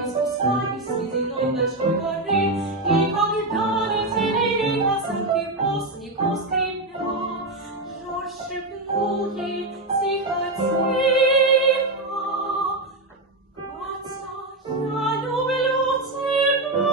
не спускались с ледяной большой горы, и когда летели косынки по снегу скрипя, Жорж шепнул ей тихо-тихо: «Катя, я люблю тебя».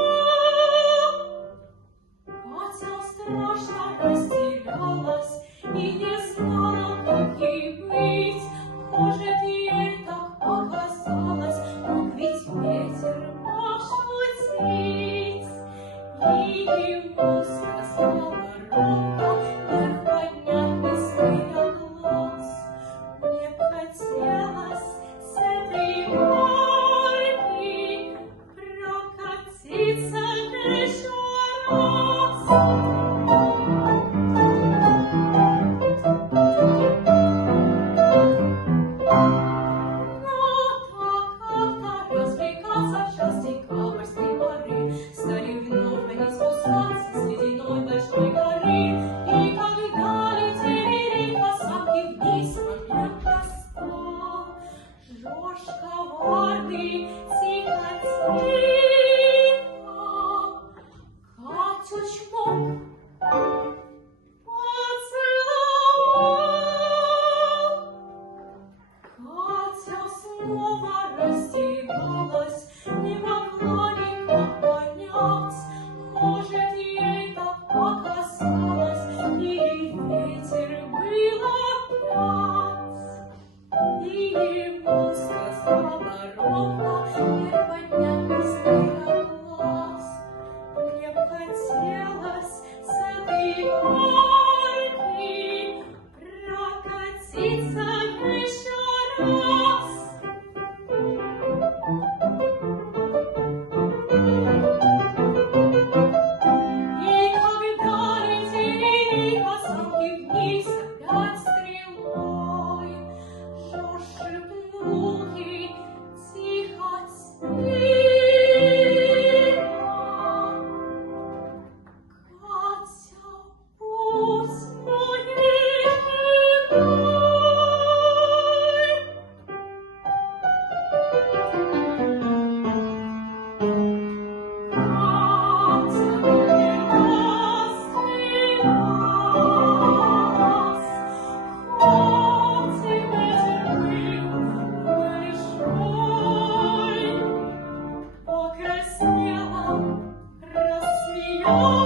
Катя страшно растерялась и не знала, как ей быть. Может, ей так показалось, мог ведь ветер пошутить. И ему сказала робко, не подняв быстрее глаз: «Мне б хотелось с этой горки прокатиться еще раз». Стали вновь они спускаться с ледяной большой горы, и когда летели косанки вниз, момент настал. Жорж коварный тихо-тихо Катю чмок поцеловал. Катя снова растерялась, не могла никак понять, может, ей так показалось, или ветер был опять. И ему сказала робко, не подняв быстрее глаз: «Мне б хотелось с этой горки прокатиться еще раз». И когда летели косынки вниз опять стрелой, Жорж шепнул ей тихо-тихо: «Катя, будь моей женой». Покраснела, рассмеялась.